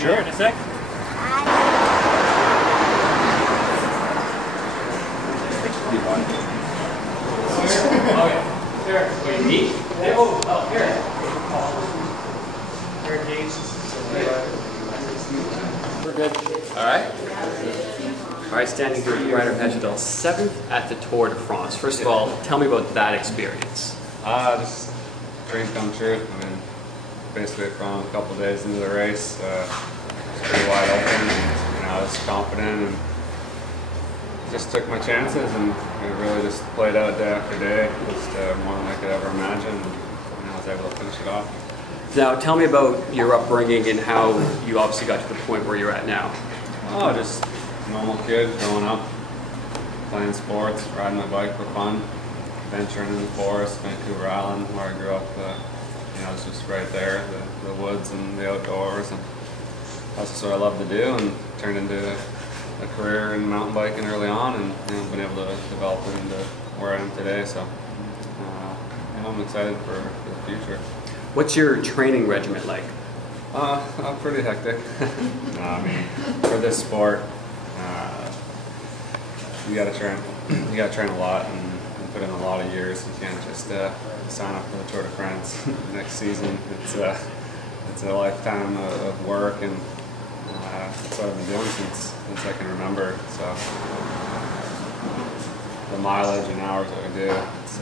Sure. In a sec. Okay. Here. Wait, me? Oh, here. Here, Gage. We're good. All right. All right, standing here with Ryder Hesjedal, 7th at the Tour de France. First of all, tell me about that experience. Just dream come true. I mean, basically from a couple days into the race, it was pretty wide open. And, I was confident and just took my chances, and it really just played out day after day, just more than I could ever imagine. And I was able to finish it off. Now, tell me about your upbringing and how you obviously got to the point where you're at now. Oh, just a normal kid growing up, playing sports, riding my bike for fun, venturing in the forest, Vancouver Island, where I grew up. It's just right there, the woods and the outdoors, and that's just what I love to do, and turned into a career in mountain biking early on, and been able to develop it into where I am today. So I'm excited for the future. What's your training regimen like? Pretty hectic. No, I mean, for this sport, you got to train. You got to train a lot and put in a lot of years. You can't just sign up for the Tour de France next season. It's a lifetime of work, and that's what I've been doing since I can remember. So the mileage and hours that I do, it's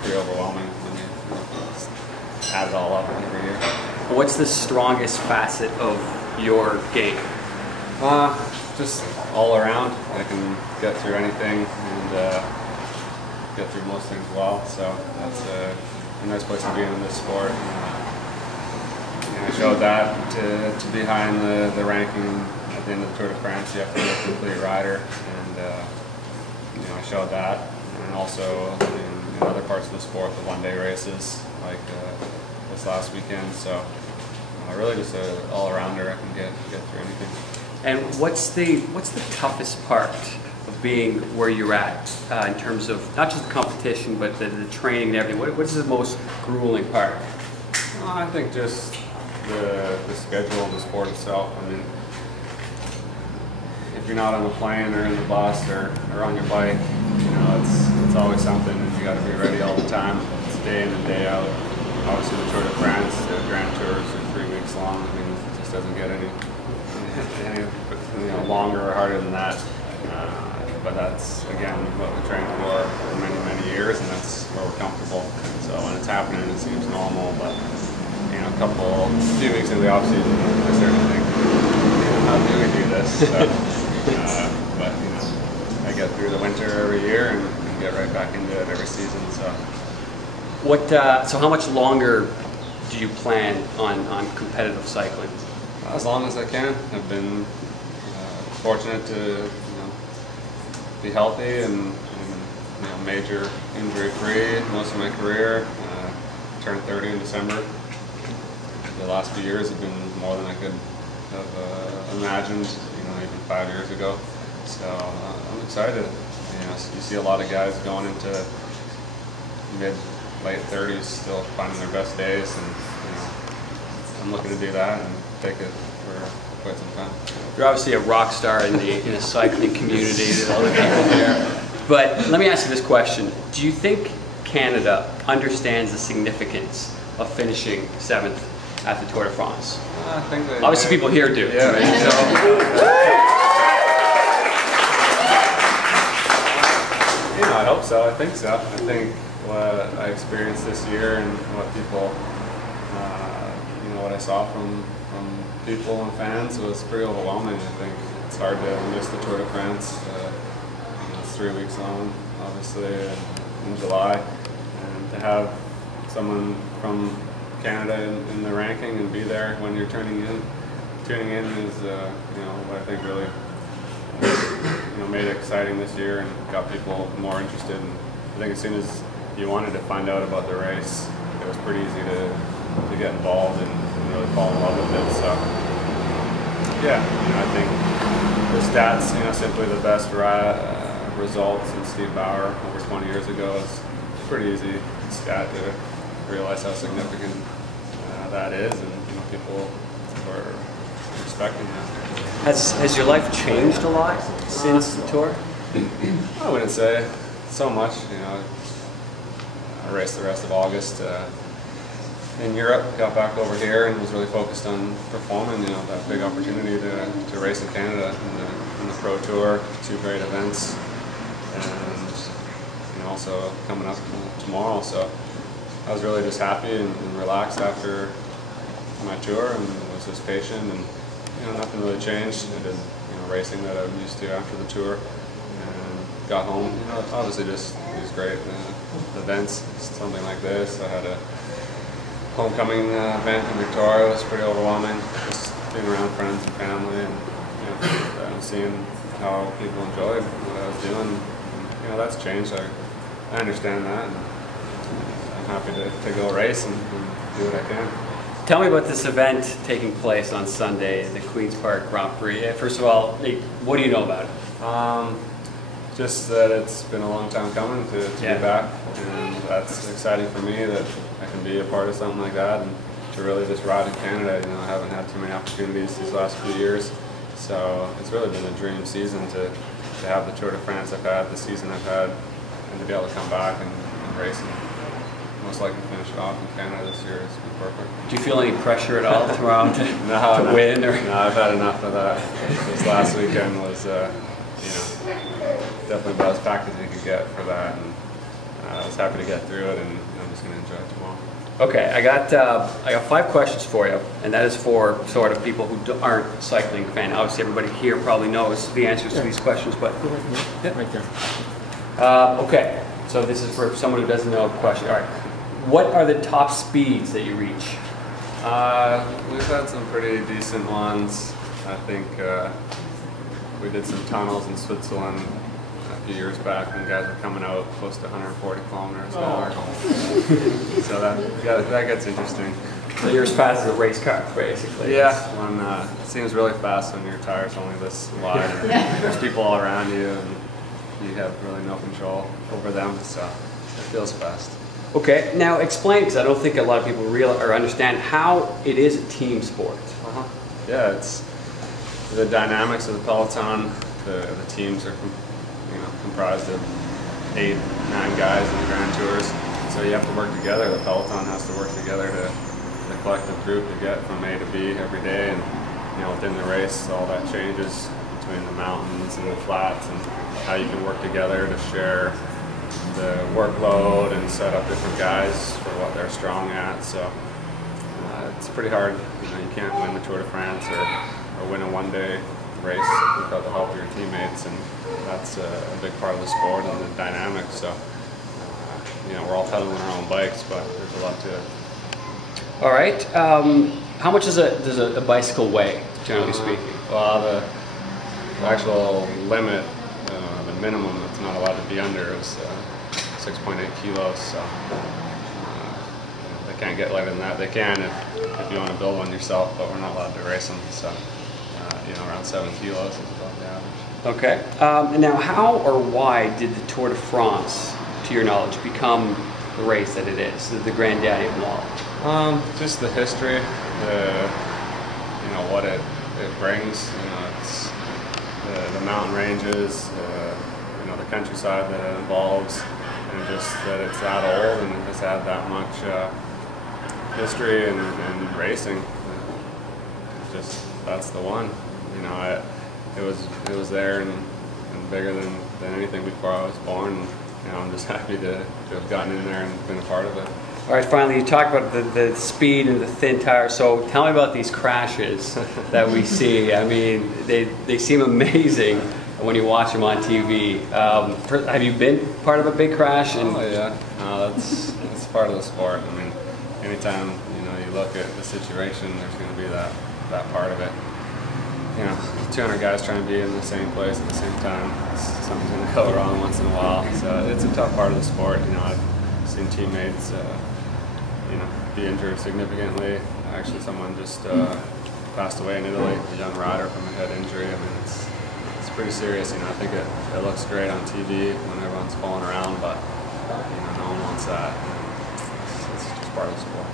pretty overwhelming when you add it all up every year. What's the strongest facet of your game? Just all around. I can get through anything and get through most things well. So that's a nice place to be in this sport. I showed that to be high in the ranking at the end of the Tour de France. You have to be a complete rider, and I showed that, and also in other parts of the sport, the one-day races like this last weekend. So really just an all-arounder. I can get through anything. And what's the toughest part of being where you're at in terms of not just the competition, but the training and everything? What is the most grueling part? I think just the schedule of the sport itself. I mean, if you're not on the plane or in the bus or on your bike, it's always something, and you got to be ready all the time. It's day in and day out. Obviously, the Tour de France, the Grand Tours are 3 weeks long. I mean, it just doesn't get any longer or harder than that. But that's, again, what we trained for many, many years, and that's where we're comfortable. So when it's happening, it seems normal, but a few weeks into the off season, I started to think, how do we do this? So, but I get through the winter every year and get right back into it every season. So, so how much longer do you plan on competitive cycling? As long as I can. I've been fortunate to be healthy and major injury-free most of my career. Turned 30 in December. The last few years have been more than I could have imagined, even 5 years ago. So I'm excited. You see a lot of guys going into late 30s, still finding their best days, and I'm looking to do that and take it for quite some time. You're obviously a rock star in the cycling community. There's other people there. But let me ask you this question: do you think Canada understands the significance of finishing 7th at the Tour de France? I think they obviously people here do. Yeah. Right? I hope so. I think so. I think what I experienced this year and what people, what I saw from people and fans was pretty overwhelming. I think it's hard to miss the Tour de France. It's 3 weeks long, obviously, in July, and to have someone from Canada in the ranking and be there when you're tuning in is what I think really made it exciting this year and got people more interested. And I think as soon as you wanted to find out about the race, it was pretty easy to get involved and really fall in love with it. So yeah, I think the stats, simply the best results in Steve Bauer over 20 years ago is a pretty easy stat to realize how significant that is, and people were expecting that. Has your life changed a lot since the tour? I wouldn't say so much. You know, I raced the rest of August in Europe, got back over here, and was really focused on performing. You know, that big opportunity to race in Canada in the Pro Tour, 2 great events, and you know, also coming up tomorrow. So I was really just happy and relaxed after my tour, and was just patient, and you know, nothing really changed. I did, you know, racing that I'm used to after the tour, and got home. You know, obviously just these great events, something like this. I had a homecoming event in Victoria. It was pretty overwhelming. Just being around friends and family, and you know, seeing how people enjoyed what I was doing. And, you know, that's changed. I understand that, and I'm happy to go race and do what I can. Tell me about this event taking place on Sunday, the Queen's Park Grand Prix. First of all, what do you know about it? Just that it's been a long time coming to be back, and that's exciting for me that I can be a part of something like that, and to really just ride in Canada. You know, I haven't had too many opportunities these last few years, so it's really been a dream season to have the Tour de France I've had, the season I've had, and to be able to come back and race and most likely finish it off in Canada this year. It's been perfect. Do you feel any pressure at all tomorrow to win? Or? No, I've had enough of that. This last weekend was, you know, definitely about as packed as you could get for that, and I was happy to get through it, and I'm just going to enjoy it tomorrow. Okay, I got 5 questions for you, and that is for sort of people who aren't cycling fan. Obviously, everybody here probably knows the answers to these questions, but right there. okay, so this is for someone who doesn't know a question. All right, what are the top speeds that you reach? We've had some pretty decent ones. I think we did some tunnels in Switzerland a few years back when guys were coming out close to 140 kilometers an hour. So that gets interesting. So you're as fast as a race car, basically. Yeah, when it seems really fast when your tire's only this wide, and there's people all around you, and you have really no control over them, so it feels fast. Okay, now explain, because I don't think a lot of people realize or understand how it is a team sport. Yeah, it's the dynamics of the peloton. The teams are, you know, comprised of 8, 9 guys in the Grand Tours, so you have to work together. The peloton has to work together to the collective group to get from A to B every day, and you know, within the race, all that changes between the mountains and the flats, and how you can work together to share the workload and set up different guys for what they're strong at. So it's pretty hard. You know, you can't win the Tour de France or win a one-day race without the help of your teammates, and that's a big part of the sport and the dynamics. So you know, we're all pedaling our own bikes, but there's a lot to it. All right. How much does a bicycle weigh, generally speaking? Well, the actual limit, the minimum that's not allowed to be under is 6.8 kilos. So they can't get lighter than that. They can if you want to build one yourself, but we're not allowed to race them. So you know, around 7 kilos is about the average. Okay. Now, how or why did the Tour de France, to your knowledge, become the race that it is, the granddaddy of them all? Just the history, you know, what it brings. You know, it's the mountain ranges, you know, the countryside that it involves, and just that it's that old and has had that much history and racing. Just that's the one. You know, it was there and bigger than anything before I was born. And, you know, I'm just happy to have gotten in there and been a part of it. All right, finally, you talked about the speed and the thin tire. So tell me about these crashes that we see. I mean, they seem amazing when you watch them on TV. Have you been part of a big crash? Oh yeah, no, that's part of the sport. I mean, anytime you look at the situation, there's going to be that part of it. You know, 200 guys trying to be in the same place at the same time. Something's going to go wrong once in a while. So it's a tough part of the sport. You know, I've seen teammates, be injured significantly. Actually, someone just passed away in Italy, a young rider from a head injury. I mean, it's pretty serious. You know, I think it looks great on TV when everyone's falling around, but you know, no one wants that. It's just part of the sport.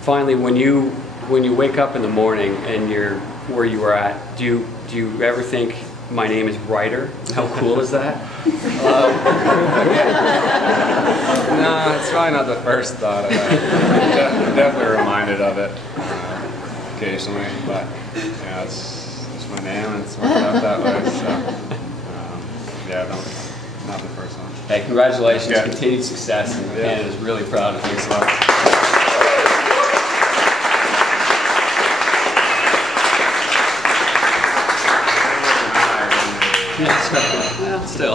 Finally, when you wake up in the morning and you're where you were at, do you ever think my name is Ryder? How cool is that? No, it's probably not the first thought of it. I'm definitely reminded of it occasionally, but yeah, it's my name and it's worked out that way. So yeah, not the first one. Hey, congratulations, Yeah. continued success, and Canada's really proud of you. So. Yes, well, still.